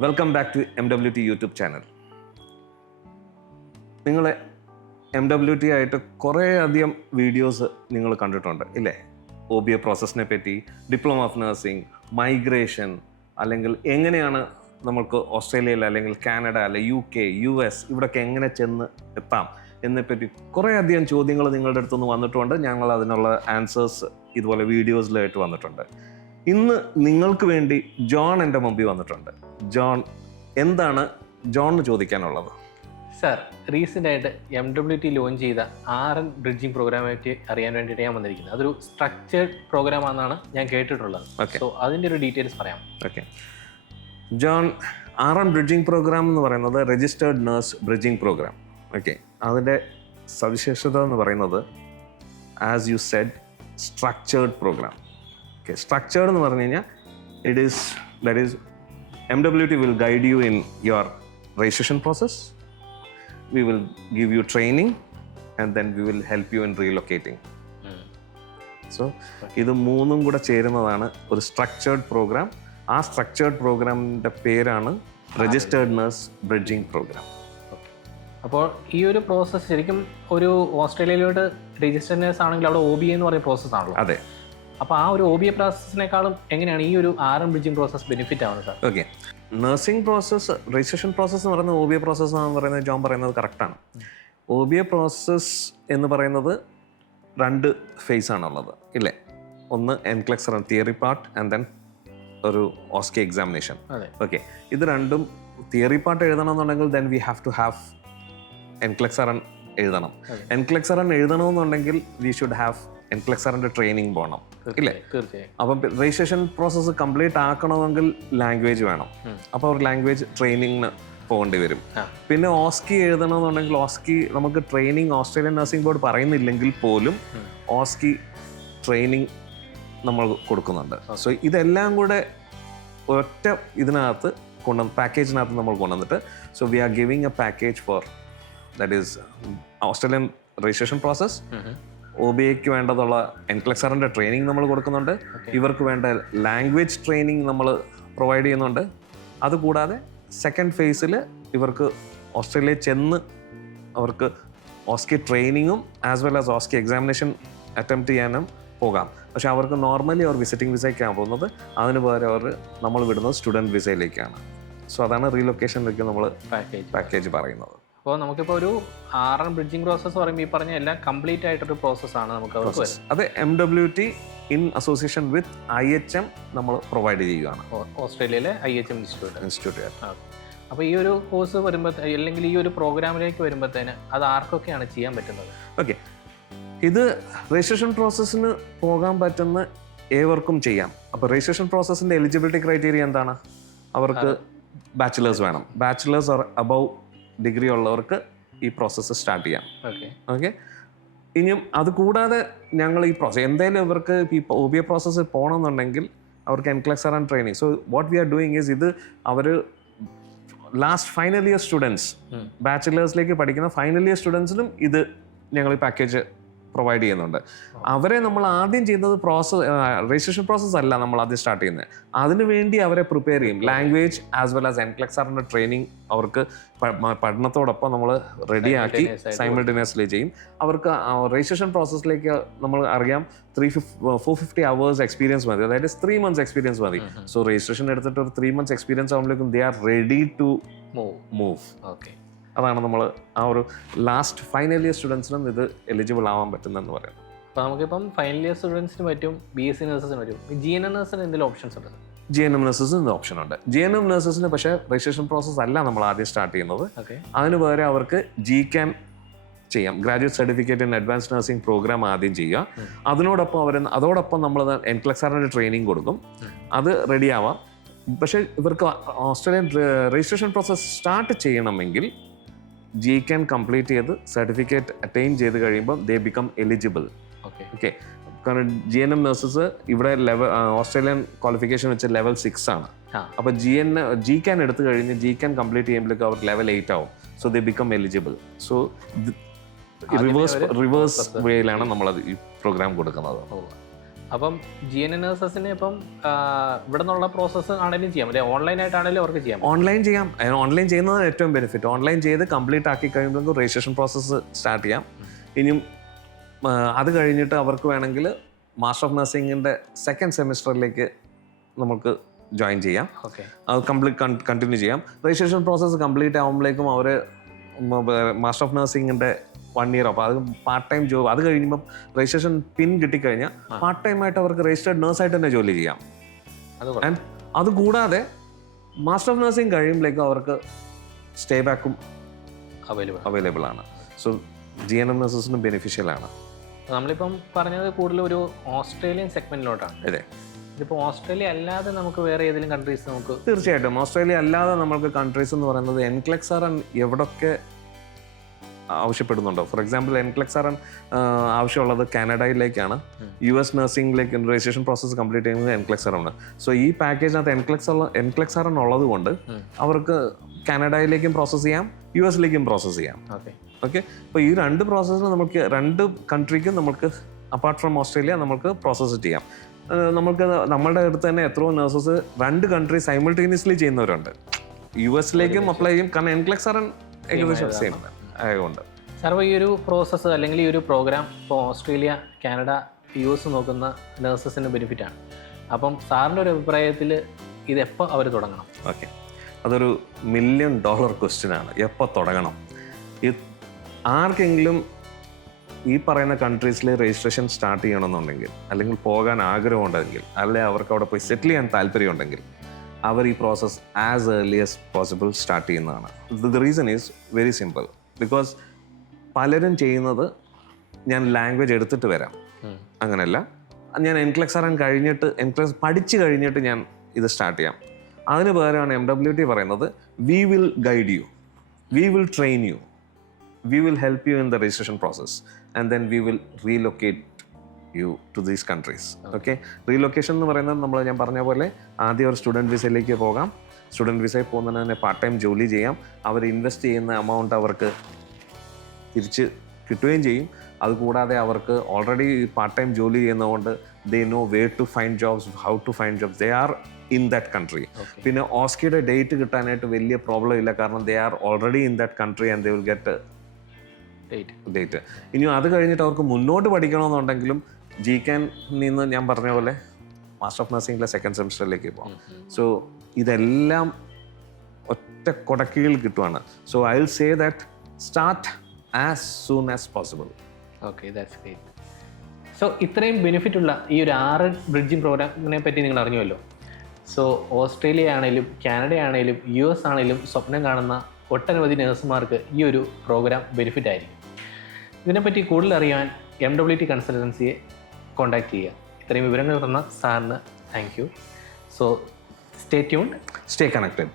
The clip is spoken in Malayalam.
Welcome back to MWT YouTube channel. നിങ്ങൾ MWT ആയിട്ട് കുറേ അധികം വീഡിയോസ് നിങ്ങൾ കണ്ടിട്ടുണ്ട് ഇല്ലേ? OBA പ്രോസസ്സിനെ പറ്റി, ഡിപ്ലോമ ഓഫ് നഴ്സിംഗ്, മൈഗ്രേഷൻ, അല്ലെങ്കിൽ എങ്ങനെയാണ് നമുക്ക് ഓസ്ട്രേലിയയിൽ അല്ലെങ്കിൽ കാനഡ അല്ലെ UK, US ഇവിടെയൊക്കെ എങ്ങനെ ചെന്ന് എത്താം എന്നെപ്പറ്റി കുറേ അധികം ചോദ്യങ്ങൾ നിങ്ങളുടെ അടുത്തുനിന്ന് വന്നിട്ടുണ്ട്. ഞങ്ങൾ അതിനുള്ള ആൻസേഴ്സ് ഇതുപോലെ വീഡിയോസിലായിട്ട് വന്നിട്ടുണ്ട്. ഇന്ന് നിങ്ങൾക്ക് വേണ്ടി ജോൺ എൻ്റെ മുമ്പിൽ വന്നിട്ടുണ്ട്. ജോൺ, എന്താണ് ജോണിന് ചോദിക്കാനുള്ളത്? സാർ, റീസെൻ്റ് ആയിട്ട് MWT ലോഞ്ച് ചെയ്ത RN ബ്രിഡ്ജിങ് പ്രോഗ്രാമായിട്ട് അറിയാൻ വേണ്ടിയിട്ട് ഞാൻ വന്നിരിക്കുന്നത്. അതൊരു സ്ട്രക്ചേർഡ് പ്രോഗ്രാമാണെന്നാണ് ഞാൻ കേട്ടിട്ടുള്ളത്. സോ അതിൻ്റെ ഒരു ഡീറ്റെയിൽസ് പറയാം. Okay John, RN bridging program എന്ന് പറയുന്നത് registered nurse bridging program. Okay, അതിൻ്റെ സവിശേഷത എന്ന് പറയുന്നത് as you said structured program. Okay, structured എന്ന് പറഞ്ഞു കഴിഞ്ഞാൽ that is MWT will guide you in your registration process. We will give you training and then we will help you in relocating. So ഇത് മൂന്നും കൂടെ ചേരുന്നതാണ് ഒരു സ്ട്രക്ചേർഡ് പ്രോഗ്രാം. ആ സ്ട്രക്ചേർഡ് പ്രോഗ്രാമിൻ്റെ പേരാണ് രജിസ്റ്റേർഡ് നേഴ്സ് ബ്രിഡ്ജിങ് പ്രോഗ്രാം. അപ്പോൾ ഈ ഒരു പ്രോസസ്സ് ശരിക്കും ഒരു ഓസ്ട്രേലിയയിലോട്ട് രജിസ്റ്റർ നേഴ്സ് ആണെങ്കിൽ അവിടെ OBA എന്ന് പറയുന്ന പ്രോസസ്സാണല്ലോ. അതെ. അപ്പോൾ ആ ഒരു OBA പ്രോസസ്സിനേക്കാളും എങ്ങനെയാണ് ഈ ഒരു RN ബ്രിഡ്ജിങ് പ്രോസസ്സ് ബെനിഫിറ്റ് ആവുന്നത് sir? Okay, nursing process, registration process എന്ന് പറയുന്നത് OBA പ്രോസസ്സ് എന്ന് പറയുന്നത് ജോൺ പറയുന്നത് കറക്റ്റാണ്. OBA പ്രോസസ്സ് എന്ന് പറയുന്നത് രണ്ട് ഫേസ് ആണുള്ളത് ഇല്ലേ? ഒന്ന് NCLEX theory part and then ഒരു OSCE എക്സാമിനേഷൻ. ഓക്കെ, ഇത് രണ്ടും തിയറി പാർട്ട് എഴുതണമെന്നുണ്ടെങ്കിൽ then we have to have NCLEX RN എഴുതണം. എൻക്ലെക്സറൻ എഴുതണമെന്നുണ്ടെങ്കിൽ വി ഷുഡ് ഹാവ് എൻക്ലെക്സറിൻ്റെ ട്രെയിനിങ് പോകണം ഇല്ലേ? തീർച്ചയായും. അപ്പം രജിസ്ട്രേഷൻ പ്രോസസ്സ് കംപ്ലീറ്റ് ആക്കണമെങ്കിൽ ലാംഗ്വേജ് വേണം. അപ്പോൾ ഒരു ലാംഗ്വേജ് ട്രെയിനിങ്ങിന് പോകേണ്ടി വരും. പിന്നെ OSCE എഴുതണമെന്നുണ്ടെങ്കിൽ OSCE നമുക്ക് ട്രെയിനിങ് ഓസ്ട്രേലിയൻ നഴ്സിംഗ് ബോർഡ് പറയുന്നില്ലെങ്കിൽ പോലും OSCE ട്രെയിനിങ് നമ്മൾ കൊടുക്കുന്നുണ്ട്. സോ ഇതെല്ലാം കൂടെ ഒറ്റ ഇതിനകത്ത് പാക്കേജിനകത്ത് നമ്മൾ കൊണ്ടുവന്നിട്ട് so we are giving a package for that is Australian registration process. OBAക്ക് വേണ്ടതുള്ള എൻക്ലെക്സറിൻ്റെ ട്രെയിനിങ് നമ്മൾ കൊടുക്കുന്നുണ്ട്. ഇവർക്ക് വേണ്ട ലാംഗ്വേജ് ട്രെയിനിങ് നമ്മൾ പ്രൊവൈഡ് ചെയ്യുന്നുണ്ട്. അതുകൂടാതെ സെക്കൻഡ് ഫേസിൽ ഇവർക്ക് ഓസ്ട്രേലിയയിൽ ചെന്ന് അവർക്ക് OSCE ട്രെയിനിങ്ങും as well as OSCE examination attempt ചെയ്യാനും പോകാം. പക്ഷെ അവർക്ക് നോർമലി അവർ വിസിറ്റിംഗ് വിസയ്ക്കാണ് പോകുന്നത്. അതിന് പകരം അവർ നമ്മൾ വിടുന്നത് സ്റ്റുഡൻറ്റ് വിസയിലേക്കാണ്. സോ അതാണ് റീലൊക്കേഷനിലേക്ക് നമ്മൾ പാക്കേജ് പറയുന്നത്. അപ്പോൾ നമുക്കിപ്പോൾ ഒരു RN ബ്രിഡ്ജിങ് പ്രോസസ്സ് പറയുമ്പോൾ ഈ പറഞ്ഞ എല്ലാം കംപ്ലീറ്റ് ആയിട്ടൊരു പ്രോസസ്സാണ് നമുക്ക് അവർക്ക്. അത് MWT in association with IHM നമ്മൾ പ്രൊവൈഡ് ചെയ്യുകയാണ്. ഓസ്ട്രേലിയയിലെ IHM ഇൻസ്റ്റിറ്റ്യൂട്ട്. അപ്പോൾ ഈ ഒരു കോഴ്സ് വരുമ്പോൾ അല്ലെങ്കിൽ ഈ ഒരു പ്രോഗ്രാമിലേക്ക് വരുമ്പോഴത്തേന് അത് ആർക്കൊക്കെയാണ് ചെയ്യാൻ പറ്റുന്നത്? ഓക്കെ, ഇത് രജിസ്ട്രേഷൻ പ്രോസസ്സിന് പോകാൻ പറ്റുന്ന ഏവർക്കും ചെയ്യാം. അപ്പോൾ രജിസ്ട്രേഷൻ പ്രോസസ്സിൻ്റെ എലിജിബിലിറ്റി ക്രൈറ്റീരിയ എന്താണ്? അവർക്ക് ബാച്ചിലേഴ്സ് വേണം. ബാച്ചിലേഴ്സ് ഓർ അബവ് ഡിഗ്രി ഉള്ളവർക്ക് ഈ പ്രോസസ്സ് സ്റ്റാർട്ട് ചെയ്യാം. ഓക്കെ, ഇനിയും അത് കൂടാതെ ഞങ്ങൾ ഈ പ്രോസസ്സ് എന്തായാലും ഇവർക്ക് ഈ OBA പ്രോസസ്സ് പോകണമെന്നുണ്ടെങ്കിൽ അവർക്ക് NCLEX and training. So what we are doing is ഇത് അവർ ലാസ്റ്റ് ഫൈനൽ ഇയർ സ്റ്റുഡൻസ്, ബാച്ചിലേഴ്സിലേക്ക് പഠിക്കുന്ന ഫൈനൽ ഇയർ സ്റ്റുഡൻസിനും ഇത് ഞങ്ങൾ ഈ പാക്കേജ് പ്രൊവൈഡ് ചെയ്യുന്നുണ്ട്. അവരെ നമ്മൾ ആദ്യം ചെയ്യുന്നത് രജിസ്ട്രേഷൻ പ്രോസസ്സ് അല്ല നമ്മൾ ആദ്യം സ്റ്റാർട്ട് ചെയ്യുന്നത്. അതിനു വേണ്ടി അവരെ പ്രിപ്പയർ ചെയ്യും. ലാംഗ്വേജ് ആസ് വെൽ ആസ് എൻക്ലെക്സറിൻ്റെ ട്രെയിനിങ് അവർക്ക് പഠനത്തോടൊപ്പം നമ്മൾ റെഡിയാക്കി സൈമിൾട്ടേനിയസ്ലി ചെയ്യും. അവർക്ക് രജിസ്ട്രേഷൻ പ്രോസസ്സിലേക്ക് നമ്മൾ അറിയാം 450 hours എക്സ്പീരിയൻസ് മതി, അതായത് 3 months എക്സ്പീരിയൻസ് മതി. സോ രജിസ്ട്രേഷൻ എടുത്തിട്ട് ഒരു 3 months എക്സ്പീരിയൻസ് ആകുമ്പോഴേക്കും they are ready to move. Okay, അതാണ് നമ്മൾ ആ ഒരു ലാസ്റ്റ് ഫൈനൽ ഇയർ സ്റ്റുഡൻസിനും ഇത് എലിജിബിൾ ആവാൻ പറ്റുന്നതെന്ന് പറയുന്നത്. അപ്പോൾ നമുക്കിപ്പം ഫൈനൽ ഇയർ സ്റ്റുഡൻസിന് പറ്റും, BSc നഴ്സസിന് പറ്റും. GNM നഴ്സിന് എന്തെങ്കിലും ഓപ്ഷൻസ് ഉണ്ട്? GNM നഴ്സസിന് ഓപ്ഷൻ ഉണ്ട്. GNM നഴ്സസിന് പക്ഷേ രജിസ്ട്രേഷൻ പ്രോസസ്സ് അല്ല നമ്മൾ ആദ്യം സ്റ്റാർട്ട് ചെയ്യുന്നത്. അതിന് പകരം അവർക്ക് GCAN ചെയ്യാം, graduate certificate in advance nursing program ആദ്യം ചെയ്യുക. അതോടൊപ്പം നമ്മൾ എൻക്ലെക്സറിൻ്റെ ട്രെയിനിങ് കൊടുക്കും. അത് റെഡി ആവാം. പക്ഷേ ഇവർക്ക് ഓസ്ട്രേലിയൻ രജിസ്ട്രേഷൻ പ്രോസസ്സ് സ്റ്റാർട്ട് ചെയ്യണമെങ്കിൽ GCAN കംപ്ലീറ്റ് ചെയ്ത് സർട്ടിഫിക്കറ്റ് അറ്റൈൻ ചെയ്ത് കഴിയുമ്പോൾ ദേ ബിക്കം എലിജിബിൾ. ഓക്കെ, കാരണം GNM നഴ്സസ് ഇവിടെ ഓസ്ട്രേലിയൻ ക്വാളിഫിക്കേഷൻ വെച്ച് ലെവൽ 6 ആണ്. അപ്പോൾ GCAN എടുത്തു കഴിഞ്ഞ് GCAN കംപ്ലീറ്റ് ചെയ്യുമ്പോഴേക്കും അവർ ലെവൽ 8 ആവും. So they become eligible. So reverse വേയിലാണ് നമ്മളത് ഈ പ്രോഗ്രാം കൊടുക്കുന്നത്. അപ്പം GNNSSന് ഇപ്പം ഇവിടെ നിന്നുള്ള പ്രോസസ്സ് ആണെങ്കിലും ചെയ്യാം, അല്ലെ ഓൺലൈനായിട്ടാണെങ്കിലും അവർക്ക് ചെയ്യാം? ഓൺലൈൻ ചെയ്യാം. ഓൺലൈൻ ചെയ്യുന്നതാണ് ഏറ്റവും ബെനിഫിറ്റ്. ഓൺലൈൻ ചെയ്ത് കംപ്ലീറ്റ് ആക്കി കഴിയുമ്പോൾ രജിസ്ട്രേഷൻ പ്രോസസ്സ് സ്റ്റാർട്ട് ചെയ്യാം. ഇനിയും അത് കഴിഞ്ഞിട്ട് അവർക്ക് വേണമെങ്കിൽ മാസ്റ്റർ ഓഫ് നഴ്സിംഗിൻ്റെ സെക്കൻഡ് സെമിസ്റ്ററിലേക്ക് നമുക്ക് ജോയിൻ ചെയ്യാം. ഓക്കെ, അത് കണ്ടിന്യൂ ചെയ്യാം. രജിസ്ട്രേഷൻ പ്രോസസ്സ് കംപ്ലീറ്റ് ആകുമ്പോഴേക്കും അവർ മാസ്റ്റർ ഓഫ് നഴ്സിംഗിൻ്റെ 1 ഇയർ, അപ്പോൾ അത് പാർട്ട് ടൈം ജോബ്. അത് കഴിയുമ്പം രജിസ്ട്രേഷൻ പിൻ കിട്ടിക്കഴിഞ്ഞാൽ പാർട്ട് ടൈം ആയിട്ട് അവർക്ക് രജിസ്റ്റേർഡ് നേഴ്സായിട്ട് തന്നെ ജോലി ചെയ്യാം. ആൻഡ് അത് കൂടാതെ മാസ്റ്റർ ഓഫ് നഴ്സിംഗ് കഴിയുമ്പോഴേക്കും അവർക്ക് സ്റ്റേ ബാക്കും അവൈലബിൾ ആണ്. സോ GNNSSന് ബെനിഫിഷ്യലാണ്. നമ്മളിപ്പം പറഞ്ഞത് കൂടുതൽ ഒരു ഓസ്ട്രേലിയൻ സെഗ്മെന്റിലോട്ടാണ്. അതെ. ഇതിപ്പോൾ ഓസ്ട്രേലിയ അല്ലാതെ നമുക്ക് വേറെ ഏതെങ്കിലും കൺട്രീസ് നമുക്ക്? തീർച്ചയായിട്ടും ഓസ്ട്രേലിയ അല്ലാതെ നമുക്ക് കൺട്രീസ് എന്ന് പറയുന്നത് NCLEX-RN എവിടൊക്കെ ആവശ്യപ്പെടുന്നുണ്ടോ. ഫോർ എക്സാമ്പിൾ NCLEX-RN ആവശ്യമുള്ളത് കാനഡയിലേക്കാണ്. US നഴ്സിംഗിലേക്ക് രജിസ്ട്രേഷൻ പ്രോസസ്സ് കംപ്ലീറ്റ് ചെയ്യുന്നത് NCLEX-RN. സോ ഈ പാക്കേജിനകത്ത് NCLEX-RN ഉള്ളത് കൊണ്ട് അവർക്ക് കാനഡയിലേക്കും പ്രോസസ്സ് ചെയ്യാം, US-ലേക്കും പ്രോസസ്സ് ചെയ്യാം. ഓക്കെ, അപ്പോൾ ഈ 2 പ്രോസസ്സിന് നമുക്ക് 2 കൺട്രിക്കും നമുക്ക് അപ്പാർട്ട് ഫ്രം ഓസ്ട്രേലിയ നമുക്ക് പ്രോസസ്സ് ചെയ്യാം. നമുക്ക് നമ്മളുടെ അടുത്ത് തന്നെ എത്രയോ നഴ്സസ് 2 കൺട്രി സൈമിൾട്ടേനിയസ്ലി ചെയ്യുന്നവരുണ്ട്. US-ലേക്കും അപ്ലൈ ചെയ്യും, കാരണം NCLEX-RN ഏകദേശം സെയിം ആയതുകൊണ്ട്. സാർ, ഈ ഒരു പ്രോസസ്സ് അല്ലെങ്കിൽ ഈ ഒരു പ്രോഗ്രാം ഇപ്പോൾ ഓസ്ട്രേലിയ, കാനഡ, US നോക്കുന്ന നഴ്സസിന് ബെനിഫിറ്റാണ്. അപ്പം സാറിൻ്റെ ഒരു അഭിപ്രായത്തിൽ ഇതെപ്പോൾ അവർ തുടങ്ങണം? ഓക്കെ, അതൊരു $1 million ക്വസ്റ്റ്യനാണ്. എപ്പോൾ തുടങ്ങണം? ആർക്കെങ്കിലും ഈ പറയുന്ന കൺട്രീസിൽ രജിസ്ട്രേഷൻ സ്റ്റാർട്ട് ചെയ്യണമെന്നുണ്ടെങ്കിൽ, അല്ലെങ്കിൽ പോകാൻ ആഗ്രഹമുണ്ടെങ്കിൽ, അല്ലെങ്കിൽ അവർക്ക് അവിടെ പോയി സെറ്റിൽ ചെയ്യാൻ താല്പര്യമുണ്ടെങ്കിൽ അവർ ഈ process as early as possible start ചെയ്യുന്നതാണ്. The reason is very simple. Because പലരും ചെയ്യുന്നത് ഞാൻ ലാംഗ്വേജ് എടുത്തിട്ട് വരാം, അങ്ങനെയല്ല, ഞാൻ NCLEX-RN കഴിഞ്ഞിട്ട് പഠിച്ചു കഴിഞ്ഞിട്ട് ഞാൻ ഇത് സ്റ്റാർട്ട് ചെയ്യാം. അതിന് പകരമാണ് MWT പറയുന്നത് we will guide you, we will train U, we will help you in the registration process and then we will relocate you to these countries. Okay, relocation എന്ന് പറയുന്നത് ഞാൻ പറഞ്ഞ പോലെ ആദ്യം ഒരു സ്റ്റുഡൻറ്റ് വിസയിലേക്ക് പോകാം. സ്റ്റുഡൻറ്റ് വിസയിൽ പോകുന്നതിന് തന്നെ പാർട്ട് ടൈം ജോലി ചെയ്യാം. അവർ ഇൻവെസ്റ്റ് ചെയ്യുന്ന എമൗണ്ട് അവർക്ക് തിരിച്ച് കിട്ടുകയും ചെയ്യും. അതുകൂടാതെ അവർക്ക് ഓൾറെഡി പാർട്ട് ടൈം ജോലി ചെയ്യുന്നതുകൊണ്ട് they know where to find jobs, how to find jobs. They are in that country. പിന്നെ ഓസ്കിയുടെ ഡേറ്റ് കിട്ടാനായിട്ട് വലിയ പ്രോബ്ലം ഇല്ല, കാരണം they are already in that country and they will get date. ഇനി അത് കഴിഞ്ഞിട്ട് അവർക്ക് മുന്നോട്ട് പഠിക്കണമെന്നുണ്ടെങ്കിലും GCAN നിന്ന് ഞാൻ പറഞ്ഞ പോലെ മാസ്റ്റർ ഓഫ് നഴ്സിംഗിലെ സെക്കൻഡ് സെമിസ്റ്ററിലേക്ക് പോകാം. സോ ഇതെല്ലാം ഒറ്റ കൊടക്കീഴിൽ കിട്ടുവാണ്. So I will say that start as soon as possible. Okay, that's great. So ഇത്രയും ബെനിഫിറ്റ് ഉള്ള ഈ ഒരു 6 ബ്രിഡ്ജിങ് പ്രോഗ്രാമിനെ പറ്റി നിങ്ങൾ അറിഞ്ഞുവല്ലോ. സോ ഓസ്ട്രേലിയ ആണെങ്കിലും കാനഡ ആണെങ്കിലും US ആണെങ്കിലും സ്വപ്നം കാണുന്ന ഒട്ടനവധി നഴ്സുമാർക്ക് ഈ ഒരു പ്രോഗ്രാം ബെനിഫിറ്റ് ആയിരിക്കും. ഇതിനെപ്പറ്റി കൂടുതൽ അറിയാൻ MWT കൺസൾട്ടൻസിയെ കോൺടാക്ട് ചെയ്യുക. ഇത്രയും വിവരങ്ങൾ തന്ന സാറിന് thank you. So stay tuned, stay connected.